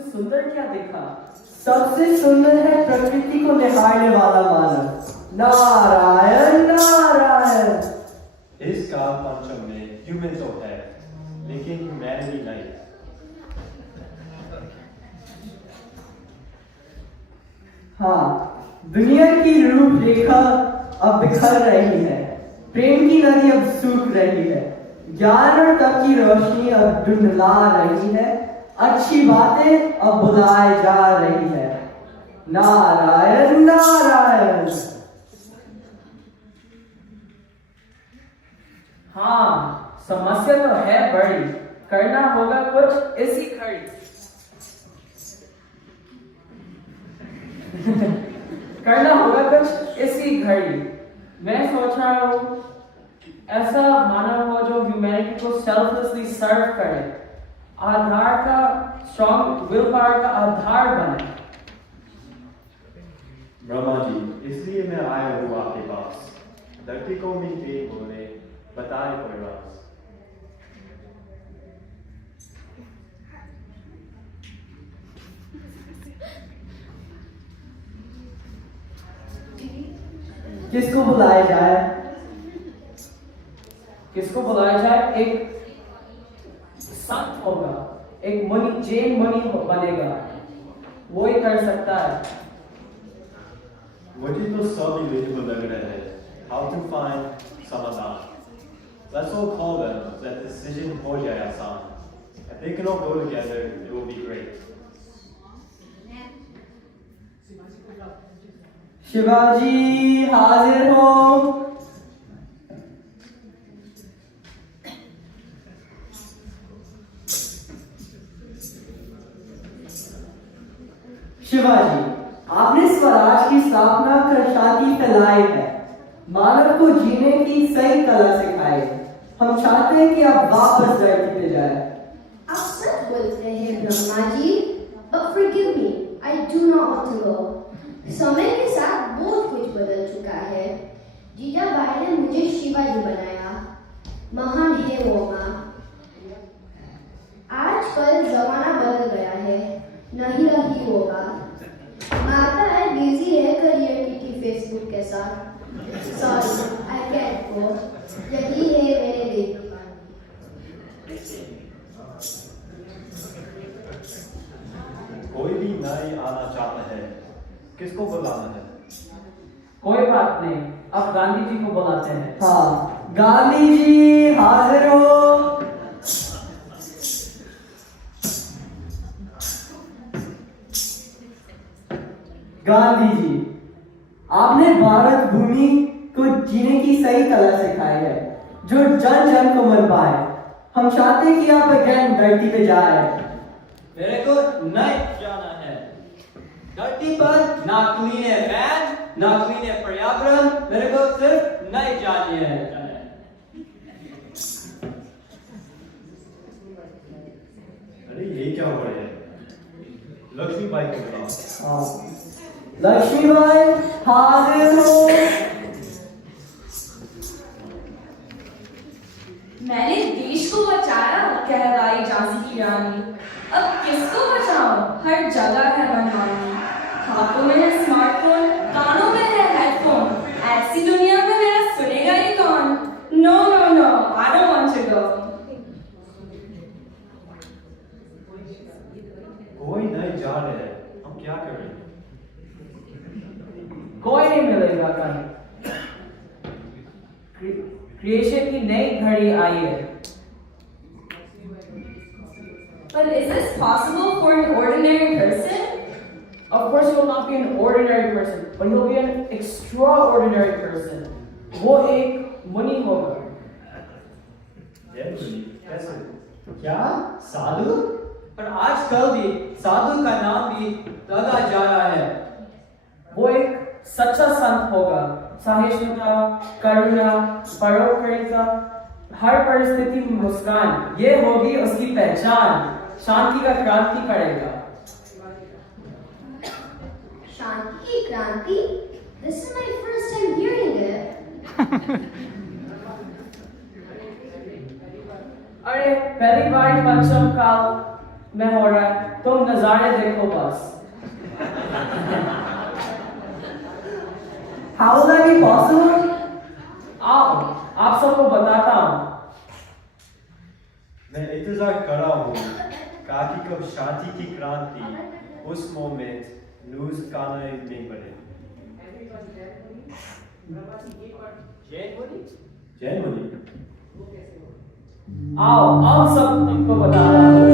सबसे सुंदर क्या देखा? सबसे सुंदर है प्रकृति को निहारने वाला मानव। नारायण नारायण। इस काल पंचम में ह्यूमन तो है, लेकिन ह्यूमैनिटी नहीं। हाँ, दुनिया की रूपरेखा अब बिखर रही है, प्रेम की नदी अब सूख रही है, ज्ञान और तप की रोशनी अब धुंधला रही है, अच्छी बातें अब बुलाए जा रही है। नारायण नारायण। हाँ, समस्या तो है बड़ी, करना होगा कुछ इसी घड़ी। करना होगा कुछ इसी घड़ी। मैं सोच रहा हूँ ऐसा मानव हो जो ह्यूमैनिटी को सेल्फलेसली सर्व करे, आधार का स्ट्रॉन्ग विल पावर का आधार बने। ब्रह्मा जी, इसलिए मैं आया हूँ आपके पास, धरती को मीठे बोले बताए कोई राज। किसको बुलाया जाए? किसको बुलाया जाए? एक संत होगा, एक मुनि, जैन मुनि बनेगा, वो ही कर सकता है। मुझे तो सब इलिजिबल लग रहे हैं। How to find समाधान? Let's all call them, that decision हो जाए आसान. If they can all go together, it will be great. Shivaji हाजिर हो। शिवाजी, आपने स्वराज की स्थापना कर शांति फैलाई है, मानव को जीने की सही कला सिखाई। हम चाहते हैं कि आप वापस धरती पे जाए। आप सच बोलते हैं Brahma ji, but forgive me, I do not want to go. समय के साथ बहुत कुछ बदल चुका है। जीजाबाई ने मुझे शिवाजी बनाया, महान है वो माँ। आजकल जमाना बदल गया है, नहीं रही होगा। माता बिजी है करियर की फेसबुक के साथ। Sorry, I can't go. यही है मेरे दिल। कोई भी नहीं आना चाहता है, किसको बुलाना है? कोई बात नहीं, अब गांधी जी को बुलाते हैं। हाँ, गांधी जी हाजिर हो। गांधी जी, आपने भारत भूमि को जीने की सही कला सिखाई है, जो जन जन को मन पाए। हम चाहते हैं कि आप अगेन धरती पे जाए। मेरे को नहीं जाना है धरती पर, ना क्लीन है वैन, ना क्लीन है पर्यावरण। मेरे को सिर्फ नहीं जानी है। अरे ये क्या हो रहा है? लक्ष्मीबाई को बुलाओ। हाँ, लक्ष्मीबाई हाजिर हो। मैंने देश को बचाया, कहलाई झांसी की रानी। अब किसको बचाऊं? हर जगह है मनमानी। हाथों में है स्मार्टफोन, कानों में है हेडफोन। ऐसी दुनिया में मेरा सुनेगा ही कौन? No no no, I don't want to go. कोई नहीं जा रहे हैं, हम क्या करें? कोई नहीं मिलेगा कहीं। क्रिएशन की नई घड़ी आई है। But is this possible for an ordinary person? Of course, he will not be an ordinary person, but he'll be an extraordinary person. वो एक मुनि होगा। कैसे? क्या साधु? पर आजकल भी साधु का नाम भी रखा जा रहा है। वो एक सच्चा संत होगा, सहिष्णुता, करुणा, परोपकारिता, हर परिस्थिति में मुस्कान, ये होगी उसकी पहचान। शांति का क्रांति करेगा। शांति की क्रांति? This is my first time hearing it. अरे पहली बार पंचम काल में हो रहा है, तुम नजारे देखो बस। How will that be possible? आओ, आप सबको बताता हूँ। मैं इंतजार कर रहा हूँ ताकि कब शांति की क्रांति उस मोमेंट न्यूज़ कानून में बने। जैन आओ सब तुमको बता रहा हूँ।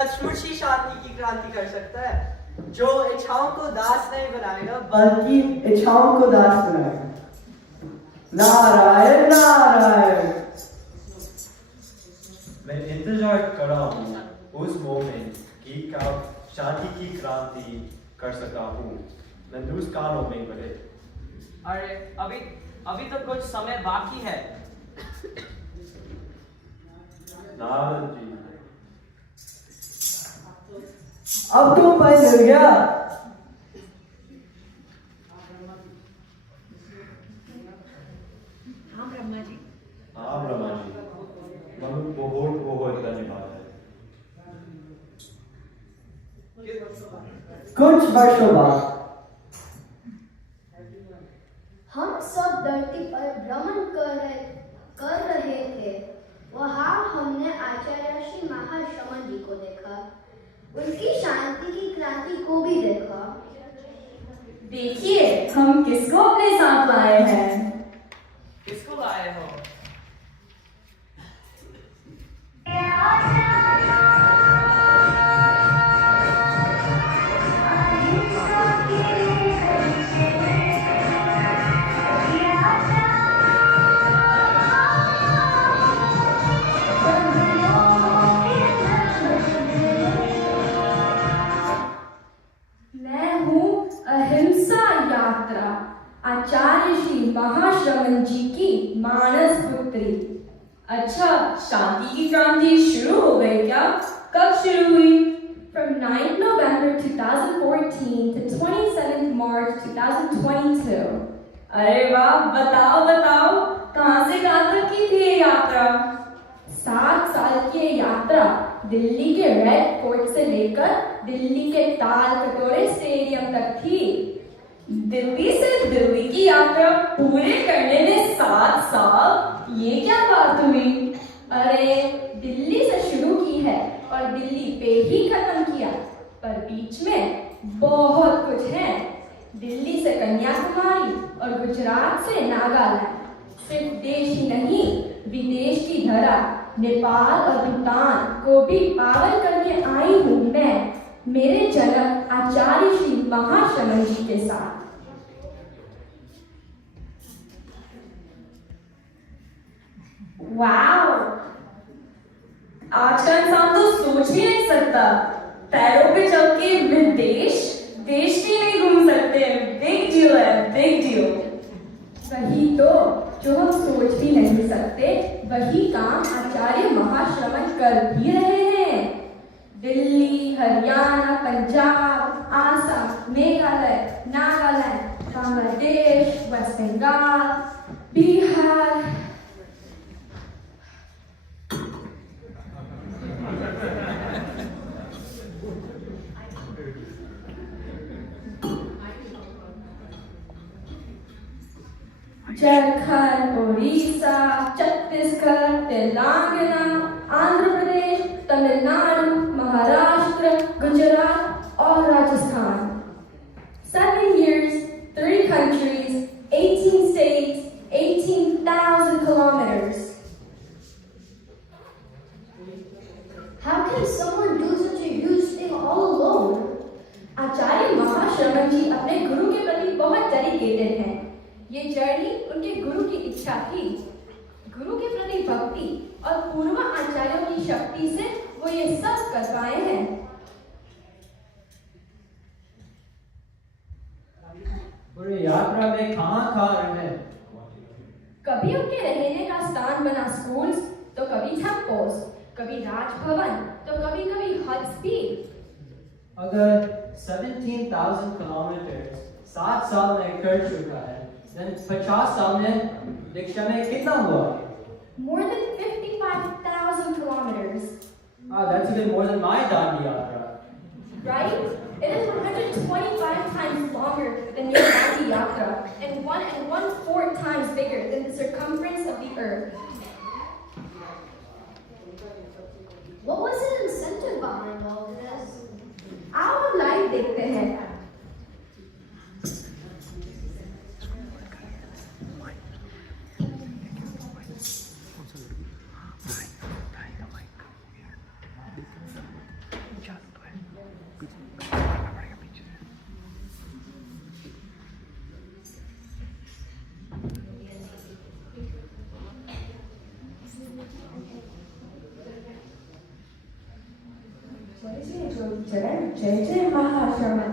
सचमुची शांति की क्रांति कर सकता है जो इच्छाओं को दास नहीं बनाएगा बल्कि इच्छाओं को दास बनाएगा। नारायण नारायण। मैं इंतजार कर रहा हूँ उस मोमेंट की कब शांति की क्रांति कर सकता हूँ। मैं न्यूज़ कानों में बने। अरे अभी तो कुछ समय बाकी है। नारद जी अब तो पल मिल गया। हाँ ब्रह्मा जी, मनु बहुत धन्यवाद है। कुछ वर्षों बाद हम सब धरती पर भ्रमण कर रहे थे। वहाँ हमने आचार्य श्री महाश्रमण जी को देखा, उनकी शांति की क्रांति को भी देखा। देखिए हम किसको अपने साथ लाए हैं। किसको लाए हो? आचार्य श्री महाश्रमण जी की मानस पुत्री। अच्छा, शांति की क्रांति शुरू हो गई क्या? कब शुरू हुई? From 9 November 2014 to 27 March 2022. अरे वाह, बताओ कहाँ से कहाँ तक की थी ये यात्रा? 7 साल की ये यात्रा दिल्ली के रेड फोर्ट से लेकर दिल्ली के ताल कटोरे स्टेडियम तक थी। दिल्ली से दिल्ली की यात्रा पूरे करने में 7 साल, ये क्या बात हुई? अरे दिल्ली से शुरू की है और दिल्ली पे ही खत्म किया, पर बीच में बहुत कुछ है। दिल्ली से कन्याकुमारी और गुजरात से नागालैंड, सिर्फ देश ही नहीं विदेश की धरा नेपाल और भूटान को भी पावन करके आई हूँ मैं, मेरे जनक आचार्य श्री महाश्रमण जी के साथ। वाओ, आज का इंसान तो सोच भी नहीं सकता, पैरों पे चल के विदेश देश भी नहीं घूम सकते। बिग डील है, बिग डील। वही तो, जो हम सोच भी नहीं सकते वही काम आचार्य महाश्रमण कर भी रहे हैं। दिल्ली, हरियाणा, पंजाब, आसाम, मेघालय, नागालैंड, बांग्लादेश, वेस्ट बंगाल, बिहार। झारखंड, उड़ीसा, छत्तीसगढ़, तेलंगाना, आंध्र प्रदेश, तमिलनाडु, महाराष्ट्र, गुजरात और Rajasthan. 7 years, 3 countries, 18 states, 18,000 kilometers. How can someone do such a huge thing all alone? आचार्य महाश्रमण जी अपने गुरु के प्रति बहुत डेडिकेटेड हैं। ये जर्नी उनके गुरु की इच्छा थी। गुरु के प्रति भक्ति और पूर्व आचार्यों की शक्ति से वो ये सब कर पाए हैं। पूरी यात्रा में कहाँ रहे? कभी उनके रहने का स्थान बना स्कूल्स, तो कभी टेम्पल्स, कभी राजभवन, तो कभी कभी हट्स भी। अगर 17,000 किलोमीटर 7 साल में कर चुका है, then 50 साल में दीक्षा में कितना हुआ? More than 55,000 kilometers. That's even more than my Dandi Yatra. Right? It is 125 times longer than your Dandi Yatra and 1/4 times bigger than the circumference of the earth. What was the incentive behind all of this? आओ live देखते हैं। जय जय महाश्रमण।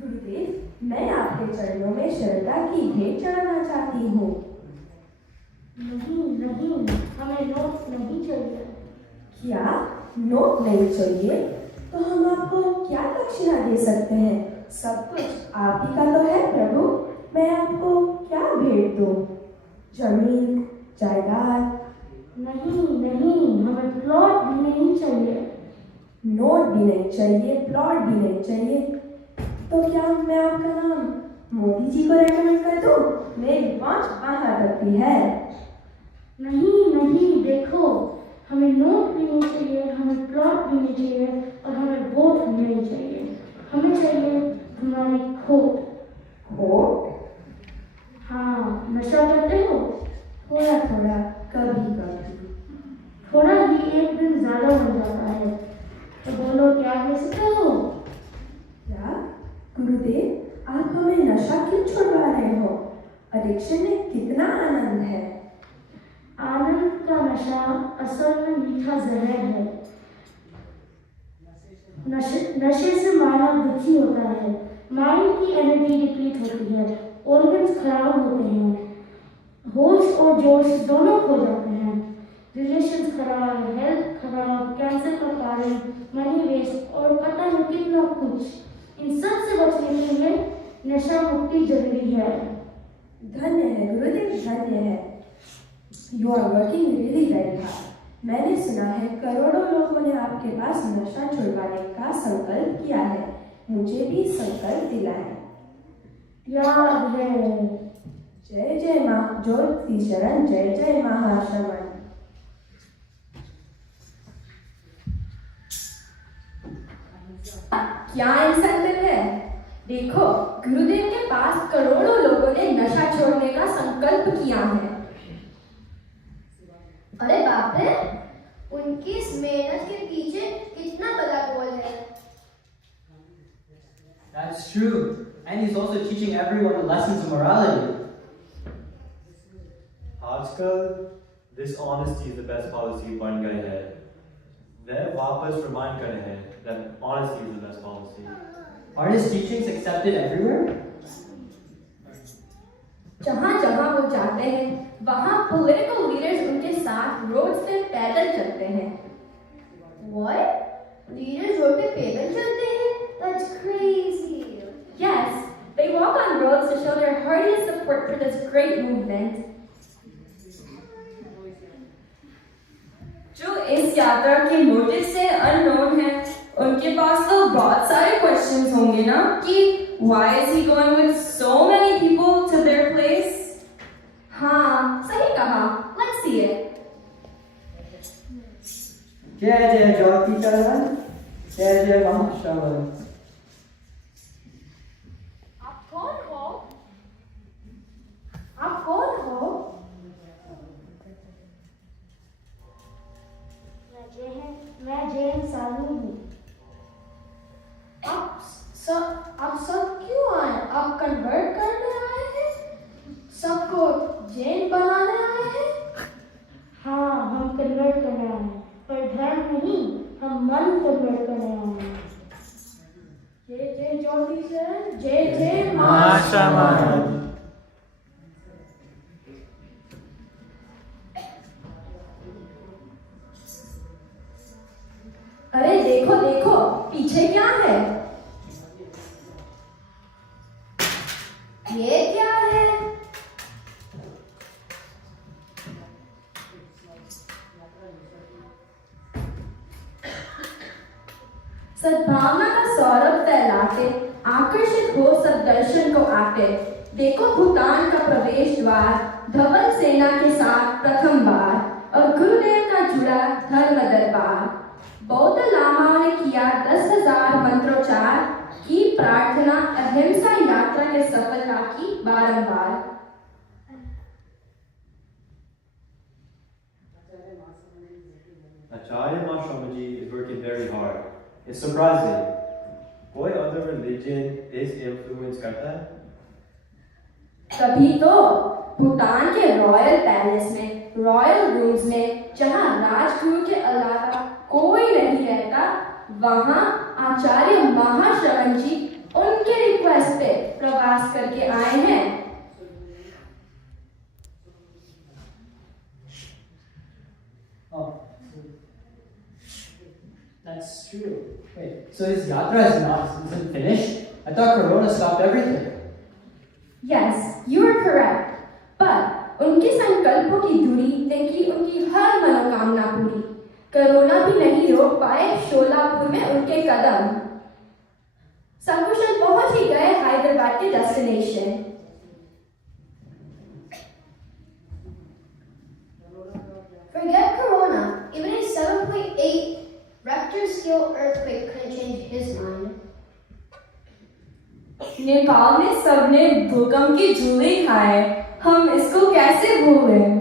गुरुदेव, मैं आपके चरणों में श्रद्धा की भेंट चढ़ाना चाहती हूँ। नहीं नहीं, हमें नोट नहीं चाहिए। क्या नोट नहीं चाहिए? तो हम आपको क्या दक्षिणा दे सकते हैं? सब कुछ आप ही का तो है प्रभु। मैं आपको क्या भेंट दूँ? जमीन, जायदाद? नहीं नहीं, हमें प्लॉट भी नहीं चाहिए। नोट भी नहीं चाहिए, प्लॉट भी नहीं चाहिए। तो क्या मैं आपका नाम मोदी जी को रेकमेंड कर दूं? मेरी पहुंच वहां तक भी है। नहीं नहीं, देखो, हमें नोट भी नहीं चाहिए, हमें प्लॉट भी नहीं चाहिए और हमें वोट भी नहीं चाहिए। हमें चाहिए तुम्हारी खोट। खोट? हाँ, नशा करते हो? थोड़ा थोड़ा, कभी कभी। थोड़ा ही एक दिन ज्यादा हो जाता है, तो बोलो त्याग ले सकते हो? क्या गुरुदेव, आप हमें नशा क्यों छुड़वा रहे हो? एडिक्शन में कितना आनंद है। आनंद का नशा असल में मीठा जहर है। नशे से मानव दुखी होता है, माइंड की एनर्जी डिप्लीट होती है, ऑर्गन्स खराब होते हैं, होश और जोश दोनों खो जाते हैं, रिलेशंस खराब, हेल्थ खराब, कैंसर का कारण, मनी वेस्ट और पता नहीं कितना कुछ। इन सब से बचने के लिए नशा मुक्ति जरूरी है। धन्य है गुरुदेव, धन्य है। You are working really very hard. मैंने सुना है करोड़ों लोगों ने आपके पास नशा छुड़वाने का संकल्प किया है। मुझे भी संकल्प दिलाएं। याद है। जय जय माँ ज्योति शरण, जय जय महाश्रमण। क्या इंसेंटिव है? देखो, गुरुदेव के पास करोड़ों लोगों ने नशा छोड़ने का संकल्प किया है। अरे बाप रे, उनकी इस मेहनत के पीछे कितना बड़ा गोल है। That's true. And he's also teaching everyone the lessons of morality. आजकल dishonesty is the best policy बन गई है। वह वापस remind कर रहे हैं that honesty is the best policy. Aren't his teachings accepted everywhere? जहाँ जहाँ वो जाते हैं, वहाँ पॉलिटिकल लीडर्स उनके साथ रोड से पैदल चलते हैं। What? Leaders रोड पे पैदल चलते हैं? That's crazy. Yes, they walk on roads to show their heartiest support for this great movement. जो इस यात्रा के मोटिव से अननोन है, उनके पास तो बहुत सारे क्वेश्चंस होंगे ना कि why is he going with so many people to their place? हाँ, सही कहा। Let's see it. जय जय ज्योति शरण, जय जय महाश्रवण। आप कौन हो? आप कौन हो? मैं जैन सालू हूँ। आप सब क्यों आए? आप कन्वर्ट करने आए हैं? सबको जैन बनाने आए हैं? हाँ, हम कन्वर्ट करने आए हैं, पर धर्म नहीं, हम मन कन्वर्ट करने आए हैं। जय जय ज्योति शरण, जय जय महाश्रमण। अरे देखो देखो, पीछे क्या है? ये क्या है? सद्भावना का सौरभ फैलाते, आकर्षित हो सब दर्शन को आते। देखो भूटान का प्रवेश द्वार, धवल सेना के साथ प्रथम बार, और गुरुदेव का जुड़ा धर्म दरबार। बौद्ध लामाओं ने किया 10,000 मंत्रोच्चार, की प्रार्थना अहिंसा यात्रा के सफलता की बारंबार। Acharya Mahaswamiji is working very hard. It's surprising. कोई other religion is influence करता है? तभी तो भूटान के रॉयल पैलेस में, रॉयल रूम्स में, जहां राजगुरु के अलावा कोई नहीं रहता, वहां आचार्य महाश्रवण जी उनके रिक्वेस्ट पे प्रवास करके आए हैं। Oh, that's true. Wait, so his yatra isn't finished? I thought Corona stopped everything. Yes, you are correct. पर उनके संकल्पों की दूरी ने की उनकी हर मनोकामना पूरी। कोरोना भी नहीं रोक पाए शोलापुर में उनके कदम। सकुशल पहुंच ही गए हैदराबाद के destination. Forget Corona. Even a 7.8 Richter scale earthquake couldn't change his mind. Nepal में सबने भूकंप की जूले खाए, हम इसको कैसे भूलें?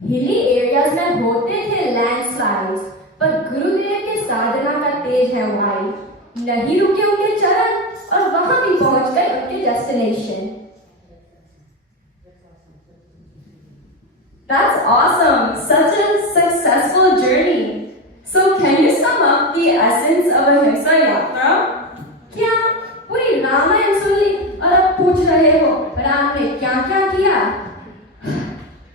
हिली एरियाज में होते थे लैंडस्लाइड्स, पर गुरुदेव के साधना का तेज है वाई। नहीं रुके उनके चरण और वहां भी पहुंच गए उनके destination. That's awesome! Such a successful journey. So can you sum up the essence of ahimsa yatra? क्या पूरी रामायण सुन ली और अब पूछ रहे हो राम ने क्या क्या किया?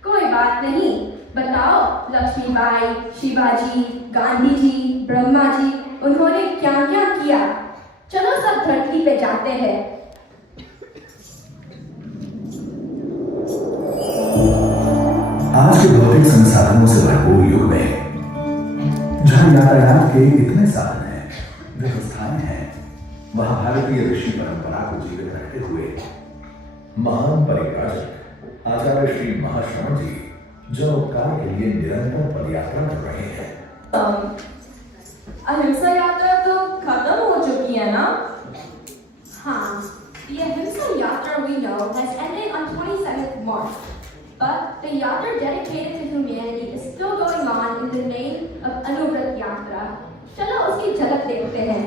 कोई बात नहीं, बताओ लक्ष्मीबाई, शिवाजी, गांधी जी, ब्रह्मा जी, उन्होंने क्या क्या किया? चलो सब धरती पे जाते हैं। आज के भौतिक संसाधनों से भरपूर युग में जहां यातायात के इतने साधन हैं, व्यवस्थाएं हैं, वहां भारतीय ऋषि परंपरा को जीवित रखते हुए महान परिव्राजक आचार्य श्री महाश्रवण जी जो उपकार के लिए निरंतर पदयात्रा कर रहे हैं। अहिंसा यात्रा तो खत्म हो चुकी है ना? हाँ, the Ahimsa Yatra we know has ended on 27th March, but the yatra dedicated to humanity is still going on in the name of Anuvrat Yatra. चलो उसकी झलक देखते हैं।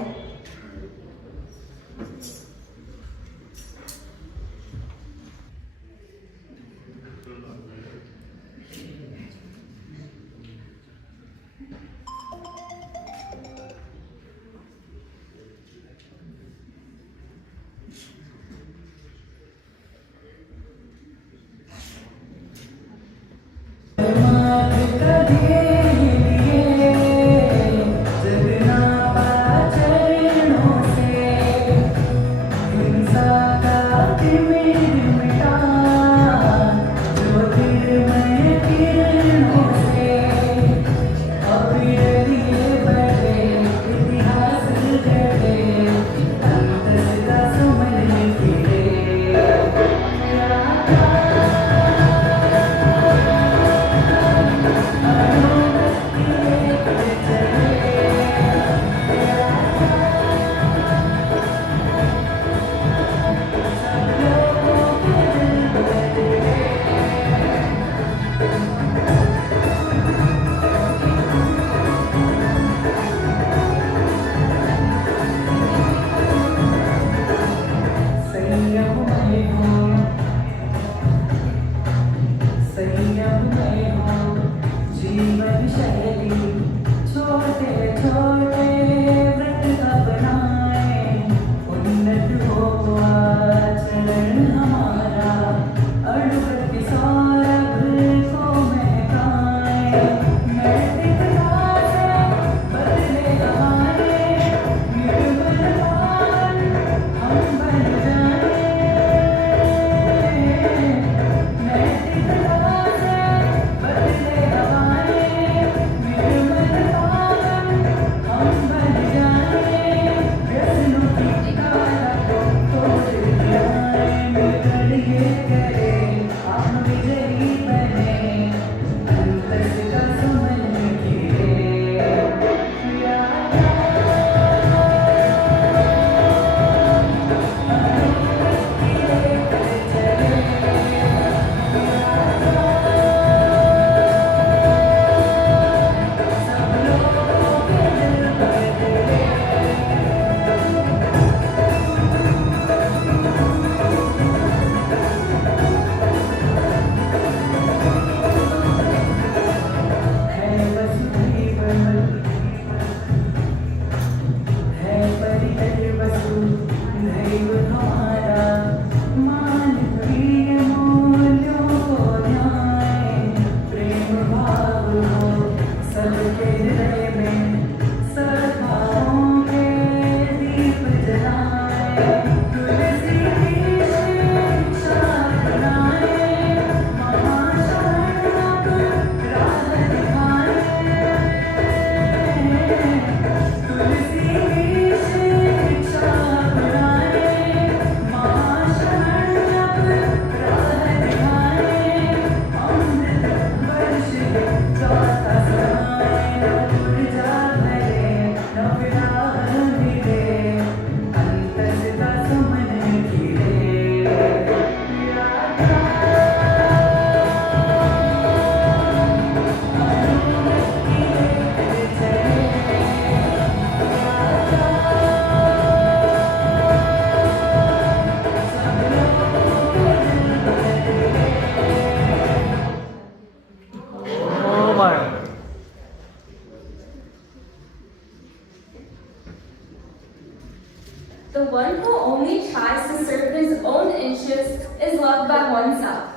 The one who only tries to serve his own interests is loved by oneself,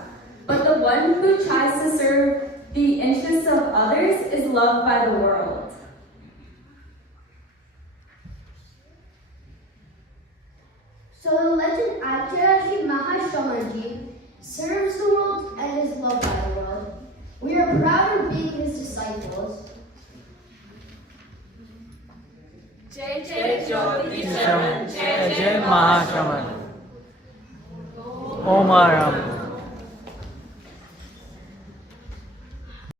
but the one who tries to serve the interests of others is loved by the world. So the legend Acharya Sri Mahashramanji serves the world and is loved by the world. We are proud of being his disciples. Jai Jai Jyoti Shravan, जय जय महाश्रवण। ओम आराम।